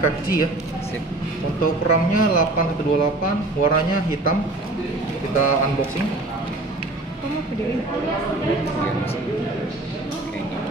5G ya. Sip. Untuk RAM-nya 8128, warnanya hitam. Kita unboxing. Kamu berdiri. Iya, masih. Kayak gitu.